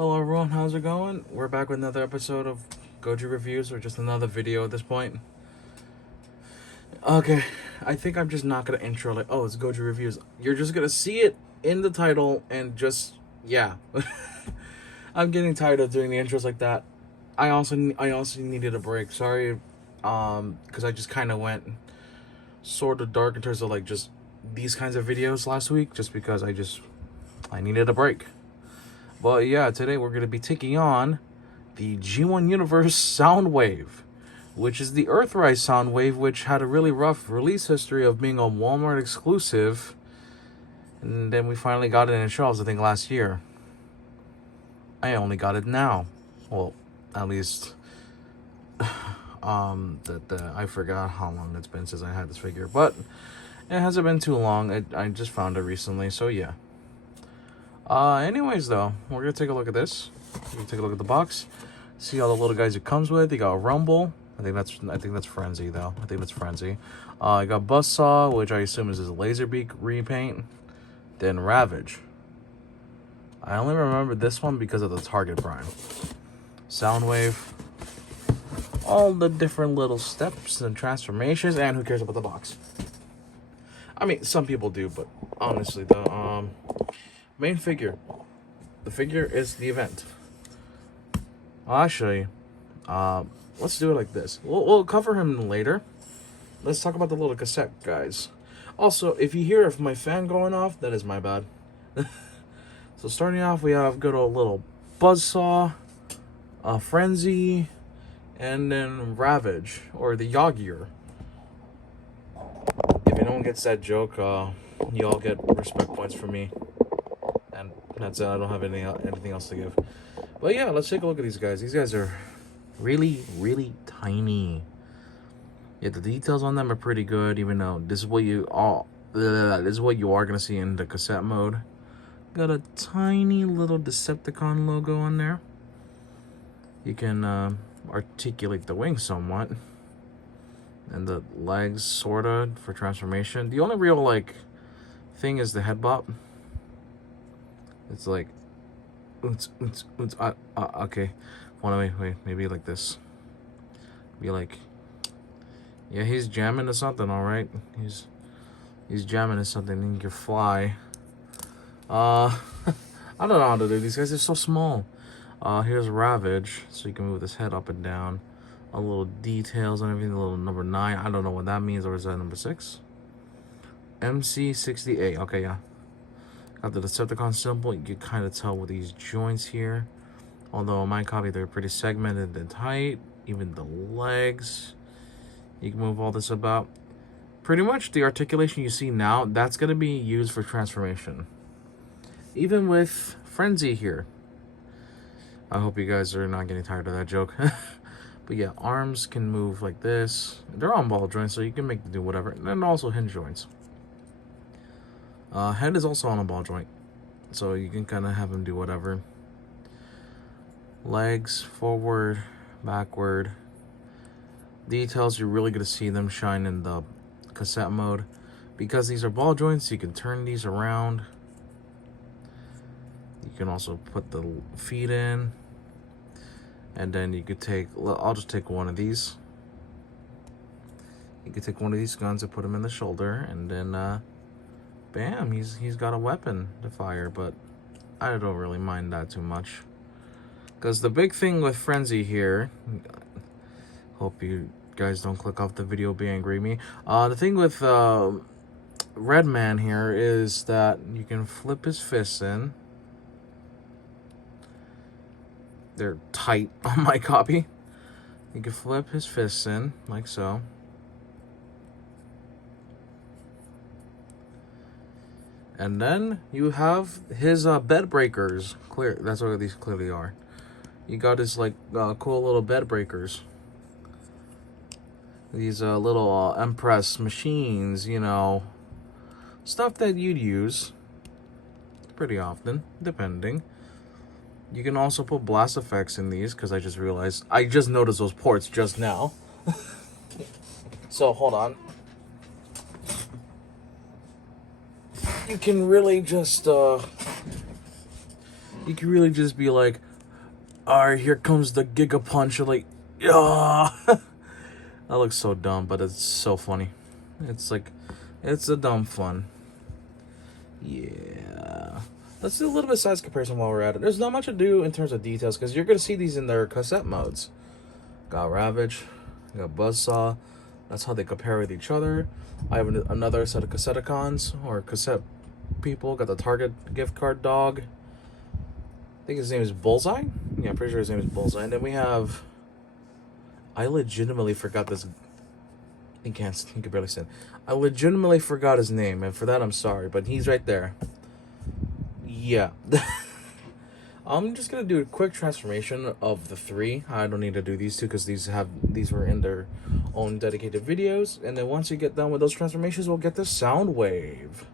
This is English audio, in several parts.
Hello everyone, how's it going? We're back with another episode of Goji Reviews, or just another video at this point. Okay, I think I'm just not gonna intro like, oh, it's Goji Reviews. You're just gonna see it in the title and just, yeah. I'm getting tired of doing the intros like that. I also needed a break. Sorry, because I just kind of went sort of dark in terms of like just these kinds of videos last week, just because I needed a break. But yeah, today we're going to be taking on the G1 Universe Soundwave, which is the Earthrise Soundwave, which had a really rough release history of being a Walmart exclusive. And then we finally got it in shelves, I think, last year. I only got it now. Well, at least, I forgot how long it's been since I had this figure. But it hasn't been too long. I just found it recently, so yeah. Anyways, though, we're gonna take a look at this. We're gonna take a look at the box, see all the little guys it comes with. You got Rumble. I think that's Frenzy, though. I think that's Frenzy. I got Buzzsaw, which I assume is his Laserbeak repaint. Then Ravage. I only remember this one because of the Target Prime. Soundwave. All the different little steps and transformations, and who cares about the box? I mean, some people do, but honestly, though, main figure. The figure is the event. Actually, let's do it like this. We'll cover him later. Let's talk about the little cassette guys. Also, if you hear my fan going off, that is my bad. So starting off, we have good old little Buzzsaw, Frenzy, and then Ravage, or the Yagir. If anyone gets that joke, y'all get respect points from me. And that's it. I don't have anything else to give. But yeah, let's take a look at these guys. These guys are really, really tiny. Yeah, the details on them are pretty good, even though this is what you are gonna see in the cassette mode. Got a tiny little Decepticon logo on there. You can articulate the wings somewhat. And the legs, sorta, for transformation. The only real, thing is the head bop. It's like, okay. Wait, maybe like this. Be like, yeah, he's jamming to something, all right. He's jamming to something. He can fly. I don't know how to do these guys. They're so small. Here's Ravage, so you can move his head up and down. A little details on everything. A little number 9. I don't know what that means, or is that number 6? MC68. Okay, yeah. Got the Decepticon symbol. You can kind of tell with these joints here. Although on my copy, they're pretty segmented and tight. Even the legs. You can move all this about. Pretty much the articulation you see now, that's going to be used for transformation. Even with Frenzy here. I hope you guys are not getting tired of that joke. But yeah, arms can move like this. They're on ball joints, so you can make them do whatever. And also hinge joints. Head is also on a ball joint, so you can kind of have him do whatever. Legs, forward, backward. Details, you're really going to see them shine in the cassette mode. Because these are ball joints, you can turn these around. You can also put the feet in. And then you could take, I'll just take one of these. You could take one of these guns and put them in the shoulder, and then, bam, he's got a weapon to fire, but I don't really mind that too much. Because the big thing with Frenzy here, hope you guys don't click off the video, be angry at me. The thing with Red Man here is that you can flip his fists in. They're tight on my copy. You can flip his fists in, like so. And then you have his bed breakers. Clear. That's what these clearly are. You got his cool little bed breakers. These little Empress machines, you know, stuff that you'd use pretty often, depending. You can also put blast effects in these, because I just noticed those ports just now. So hold on. You can really just be like, Alright, here comes the Giga Punch. Like, yeah. That looks so dumb, but it's so funny. It's like, it's a dumb fun. Yeah. Let's do a little bit of size comparison while we're at it. There's not much to do in terms of details, because you're going to see these in their cassette modes. Got Ravage, got Buzzsaw. That's how they compare with each other. I have another set of Recordicons, or cassette people. Got the Target gift card dog. I think his name is Bullseye. Yeah, I'm pretty sure his name is Bullseye. And then we have... I legitimately forgot this... He can barely stand. I legitimately forgot his name, and for that I'm sorry, but he's right there. Yeah. I'm just gonna do a quick transformation of the three. I don't need to do these two because these were in their own dedicated videos. And then once you get done with those transformations, we'll get the Soundwave.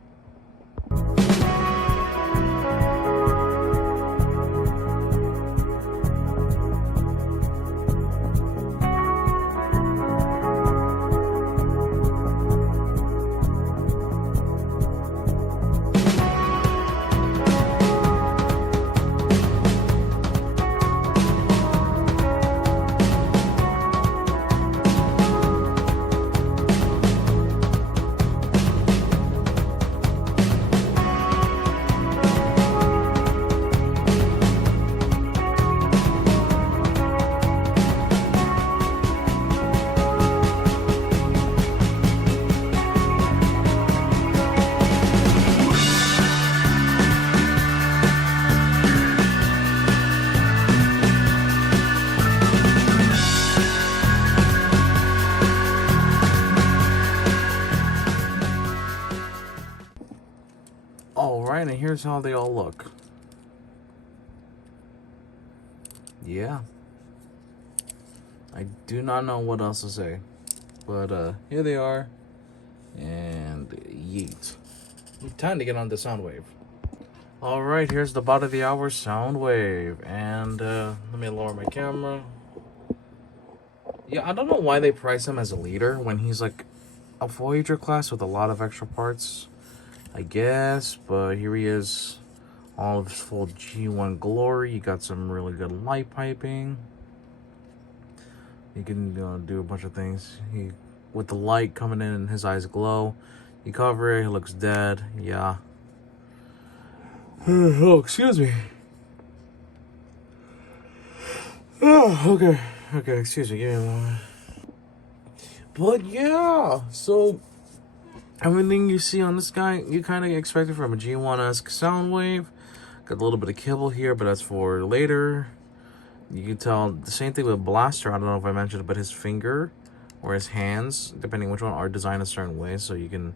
Alright, and here's how they all look. Yeah. I do not know what else to say. But here they are. And yeet. Time to get on the Soundwave. Alright, here's the bottom of the hour Soundwave. And let me lower my camera. Yeah, I don't know why they price him as a leader when he's like a Voyager class with a lot of extra parts, I guess. But here he is, all of his full G1 glory. You got some really good light piping. You can do a bunch of things. With the light coming in, his eyes glow. You cover it, he looks dead. Yeah. Oh, excuse me. Oh, okay. Okay, excuse me. Give me a moment. But yeah, so everything you see on this guy, you kind of expect it from a G1-esque Soundwave. Got a little bit of kibble here, but that's for later. You can tell the same thing with Blaster. I don't know if I mentioned it, but his finger or his hands, depending which one, are designed a certain way, so you can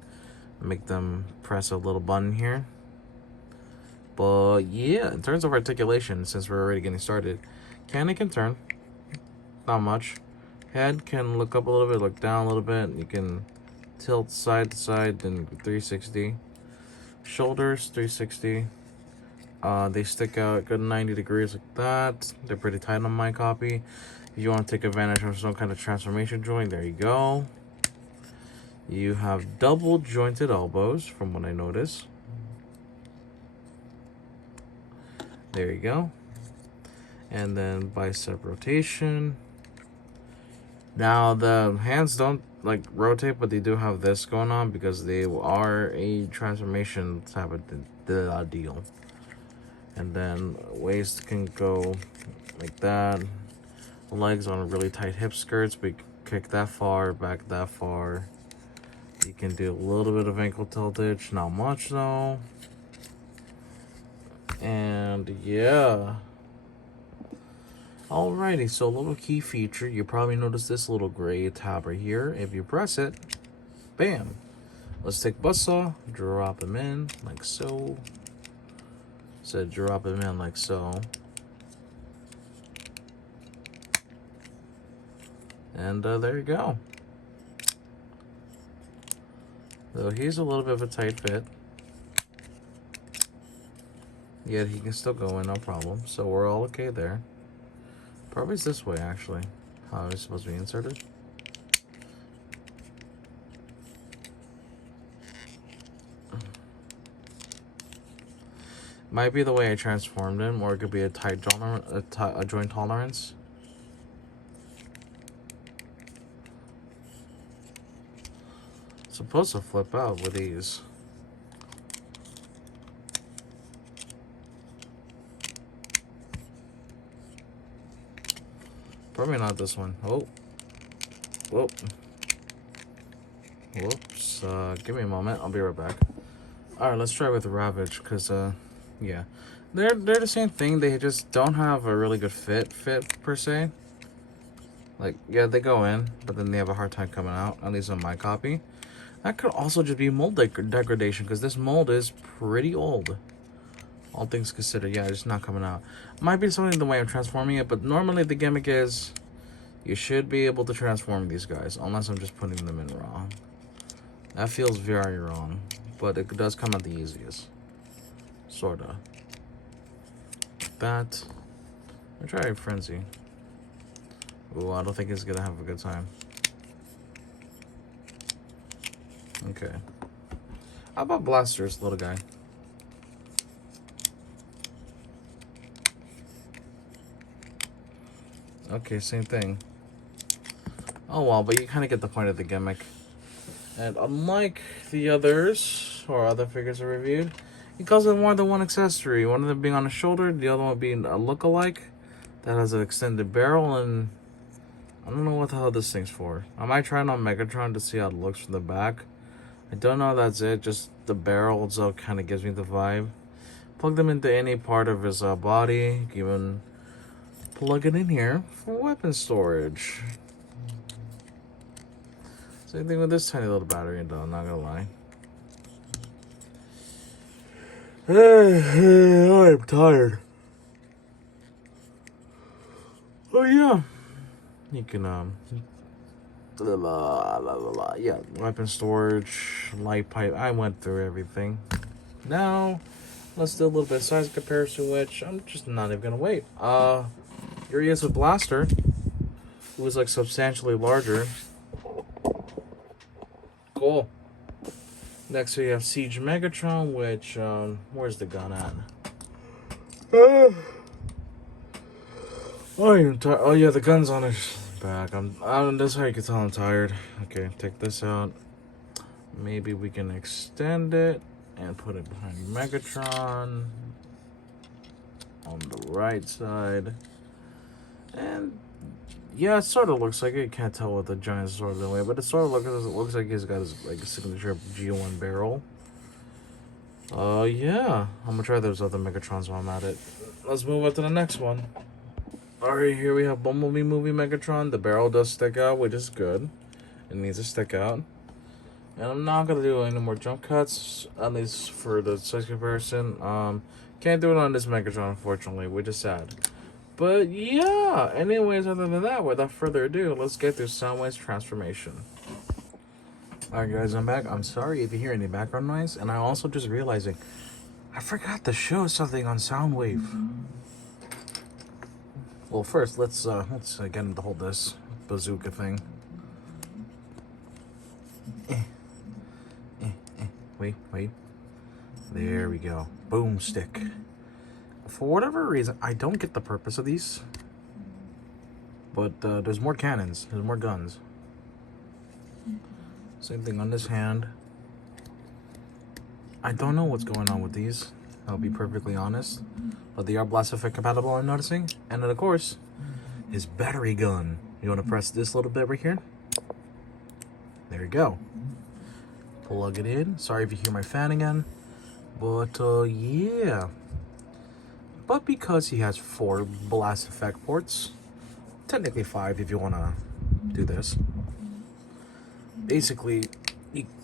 make them press a little button here. But yeah, in terms of articulation, since we're already getting started, it can turn. Not much. Head can look up a little bit, look down a little bit. You can tilt side to side, then 360. Shoulders, 360. They stick out a good 90 degrees like that. They're pretty tight on my copy. If you want to take advantage of some kind of transformation joint, there you go. You have double jointed elbows, from what I noticed. There you go. And then bicep rotation. Now the hands don't like rotate, but they do have this going on because they are a transformation type of deal. And then waist can go like that. Legs on really tight hip skirts, but you can kick that far, back that far. You can do a little bit of ankle tiltage, not much though. And yeah. Alrighty, so a little key feature. You probably noticed this little gray tab right here. If you press it, bam. Let's take Buzzsaw, drop him in like so. Said drop him in like so. And there you go. So he's a little bit of a tight fit. Yet he can still go in, no problem. So we're all okay there. Probably it's this way, actually. How it's supposed to be inserted. Might be the way I transformed him, or it could be a tight tolerance, a joint tolerance. It's supposed to flip out with these. Probably not this one. Oh. Whoop. Whoops. Give me a moment. I'll be right back. Alright, let's try with Ravage, because, yeah. They're the same thing. They just don't have a really good fit per se. Like, yeah, they go in, but then they have a hard time coming out, at least on my copy. That could also just be mold degradation, because this mold is pretty old. All things considered, yeah, it's not coming out. Might be something the way I'm transforming it, but normally the gimmick is you should be able to transform these guys, unless I'm just putting them in wrong. That feels very wrong, but it does come out the easiest. Sorta. That. I'll try Frenzy. Ooh, I don't think he's gonna have a good time. Okay. How about Blasters, little guy? Okay, same thing. Oh well, but you kind of get the point of the gimmick. And unlike the others, or other figures I reviewed, he calls it more than one accessory. One of them being on the shoulder, the other one being a look-alike that has an extended barrel, and I don't know what the hell this thing's for. I might try it on Megatron to see how it looks from the back. I don't know if that's it, just the barrel itself kind of gives me the vibe. Plug them into any part of his body, even plug it in here for weapon storage. Same thing with this tiny little battery, though, I'm not gonna lie. I'm tired. Oh yeah. You can yeah, weapon storage, light pipe. I went through everything. Now let's do a little bit of size comparison, which I'm just not even gonna wait. Here he is with Blaster, who is like substantially larger. Cool. Next we have Siege Megatron, which where's the gun at? Oh yeah, the gun's on his back. That's how you can tell I'm tired. Okay, take this out. Maybe we can extend it and put it behind Megatron on the right side. And yeah, it sort of looks like it. You can't tell with the giant sword in the way, but it sort of looks like he's got his like signature G1 barrel. Yeah, I'm gonna try those other Megatrons while I'm at it. Let's move on to the next one. Alright, here we have Bumblebee Movie Megatron. The barrel does stick out, which is good. It needs to stick out. And I'm not gonna do any more jump cuts, at least for the size comparison. Can't do it on this Megatron, unfortunately, which is sad. But yeah, anyways, other than that, without further ado, let's get through Soundwave's transformation. Alright guys, I'm back. I'm sorry if you hear any background noise, and I'm also just realizing I forgot to show something on Soundwave. Well, first let's get him to hold this bazooka thing. Wait. There we go. Boomstick. For whatever reason, I don't get the purpose of these. But there's more cannons. There's more guns. Same thing on this hand. I don't know what's going on with these. I'll be perfectly honest. But they are blast effect compatible, I'm noticing. And then, of course, his battery gun. You want to press this little bit right here? There you go. Plug it in. Sorry if you hear my fan again. But, yeah. But because he has 4 blast effect ports, technically 5 if you want to do this. Basically,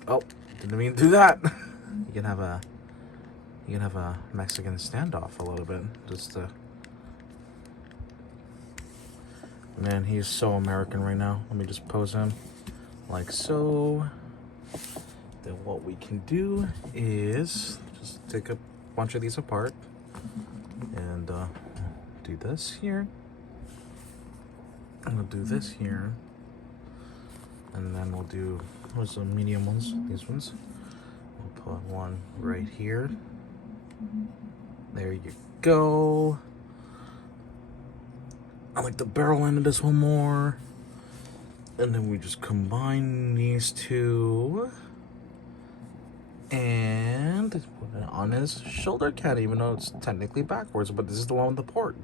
oh, didn't mean to do that. You can have a Mexican standoff a little bit. Just man, he's so American right now. Let me just pose him like so. Then what we can do is just take a bunch of these apart and do this here. I'm gonna do this here, and then we'll do what's the medium ones? These ones. We'll put one right here. There you go. I like the barrel end of this one more. And then we just combine these two. And put it on his shoulder can, even though it's technically backwards, but this is the one with the port.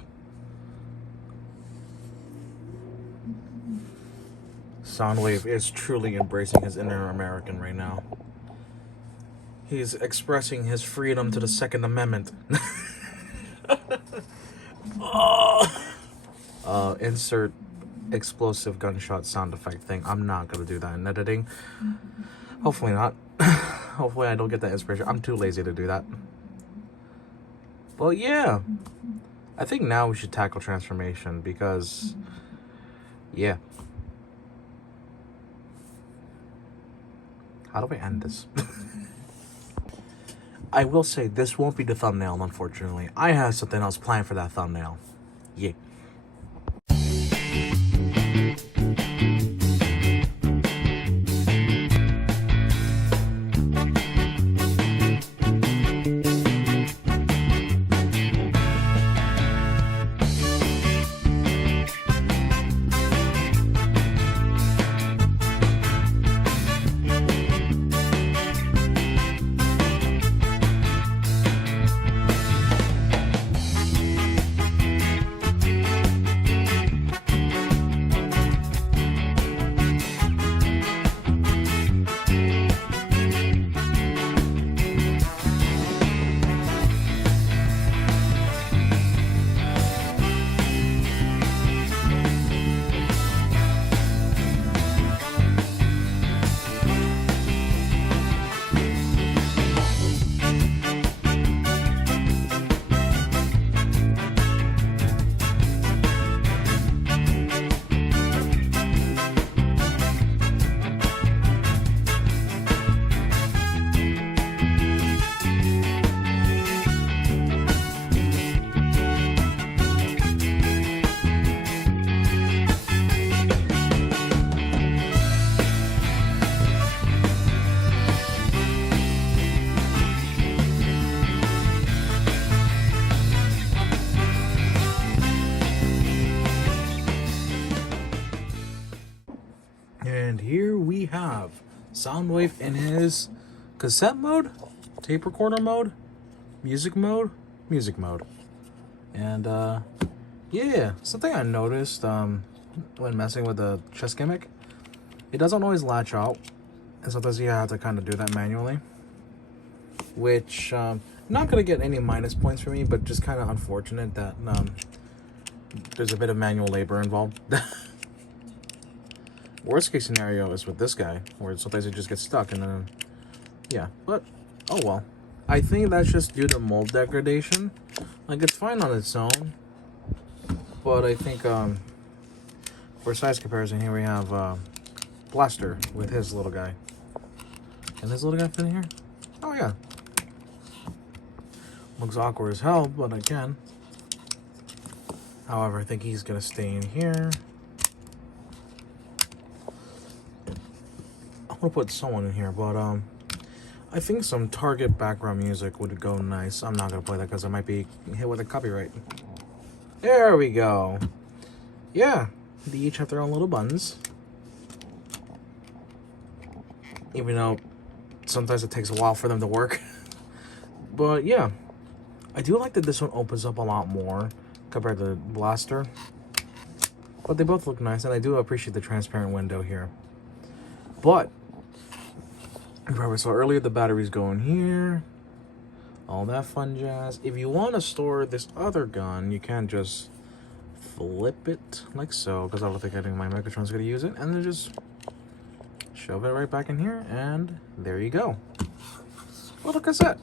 Soundwave is truly embracing his inner American right now. He's expressing his freedom to the Second Amendment. Insert explosive gunshot sound effect thing. I'm not gonna do that in editing. Hopefully not. Hopefully I don't get that inspiration. I'm too lazy to do that. But yeah, I think now we should tackle transformation because, yeah. How do I end this? I will say this won't be the thumbnail, unfortunately. I have something else planned for that thumbnail. Yeah. And here we have Soundwave in his cassette mode, tape recorder mode, music mode. And yeah, something I noticed when messing with the chest gimmick, it doesn't always latch out, and sometimes you have to kind of do that manually, which not gonna get any minus points for me, but just kind of unfortunate that there's a bit of manual labor involved. Worst case scenario is with this guy, where sometimes it just gets stuck, and then yeah, but oh well. I think that's just due to mold degradation. Like, it's fine on its own, but I think for size comparison, here we have Blaster with his little guy. Can this little guy fit in here? Oh yeah. Looks awkward as hell, but I can. However, I think he's gonna stay in here. I'm gonna put someone in here, but I think some Target background music would go nice. I'm not gonna play that because I might be hit with a copyright. There we go. Yeah, they each have their own little buttons. Even though sometimes it takes a while for them to work. But yeah, I do like that this one opens up a lot more compared to Blaster. But they both look nice, and I do appreciate the transparent window here. But remember, so earlier the batteries go in here, all that fun jazz. If you want to store this other gun, you can just flip it like so, because I don't think my Megatron's gonna use it, and then just shove it right back in here, and there you go. Little cassette.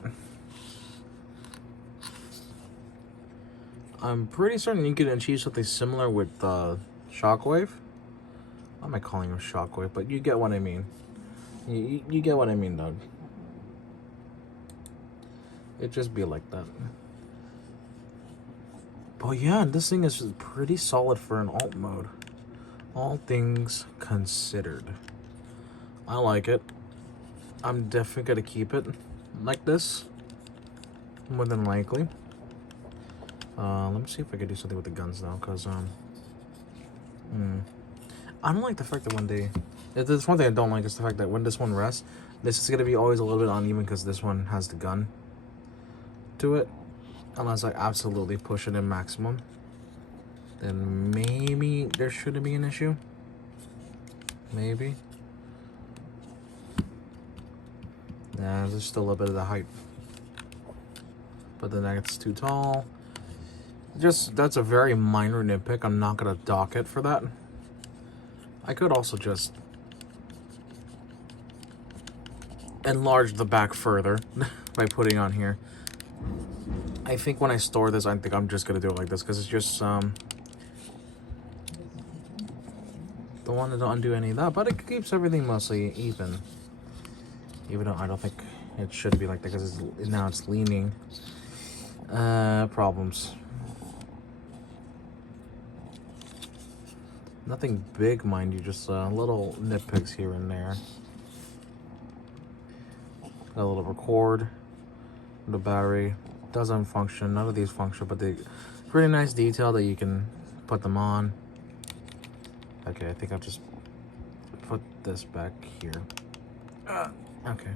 I'm pretty certain you can achieve something similar with Shockwave. Why am I calling him Shockwave? But you get what I mean. You get what I mean, Doug. It just be like that. But yeah, this thing is pretty solid for an alt mode. All things considered. I like it. I'm definitely gonna keep it like this. More than likely. Let me see if I can do something with the guns now, because I don't like the fact that when they... There's one thing I don't like is the fact that when this one rests, this is going to be always a little bit uneven because this one has the gun to it. Unless I absolutely push it in maximum, then maybe there shouldn't be an issue. Maybe. Nah, there's still a little bit of the height. But then that's too tall. Just, that's a very minor nitpick. I'm not going to dock it for that. I could also just enlarge the back further by putting on here. I think when I store this, I think I'm just going to do it like this because it's just, don't want to undo any of that, but it keeps everything mostly even. Even though I don't think it should be like that because now it's leaning. Problems. Nothing big, mind you, just little nitpicks here and there. Got a little record. The battery doesn't function. None of these function, but they pretty nice detail that you can put them on. Okay, I think I'll just put this back here. Okay.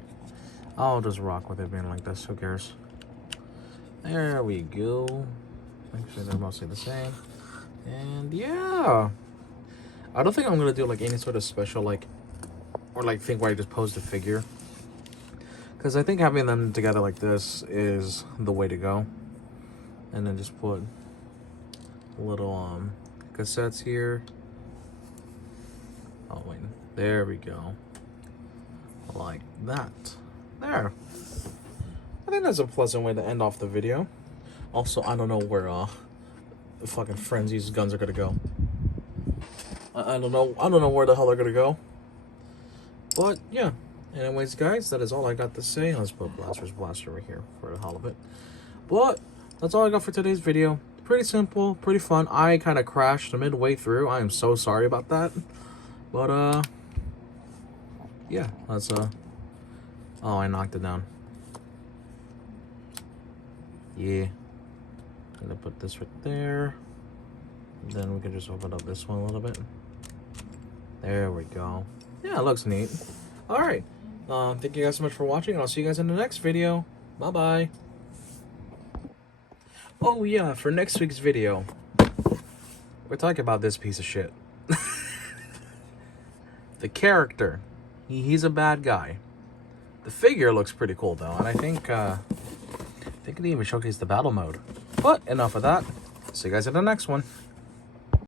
I'll just rock with it being like this. Who cares? There we go. Make sure they're mostly the same. And yeah. I don't think I'm gonna do like any sort of special like thing where I just pose the figure. Because I think having them together like this is the way to go. And then just put little cassettes here. Oh wait, there we go. Like that. There. I think that's a pleasant way to end off the video. Also, I don't know where the fucking Frenzy's guns are gonna go. I don't know where the hell they're gonna go. But yeah. Anyways, guys, that is all I got to say. Let's put Blaster's Blaster over here for the hell of it. But that's all I got for today's video. Pretty simple, pretty fun. I kind of crashed midway through. I am so sorry about that. But yeah, let's oh, I knocked it down. Yeah. I'm gonna put this right there. Then we can just open up this one a little bit. There we go. Yeah, it looks neat. Alright. Thank you guys so much for watching, and I'll see you guys in the next video. Bye-bye. Oh yeah, for next week's video, we're talking about this piece of shit. The character. He's a bad guy. The figure looks pretty cool though, and I think it even showcased the battle mode. But enough of that. See you guys in the next one.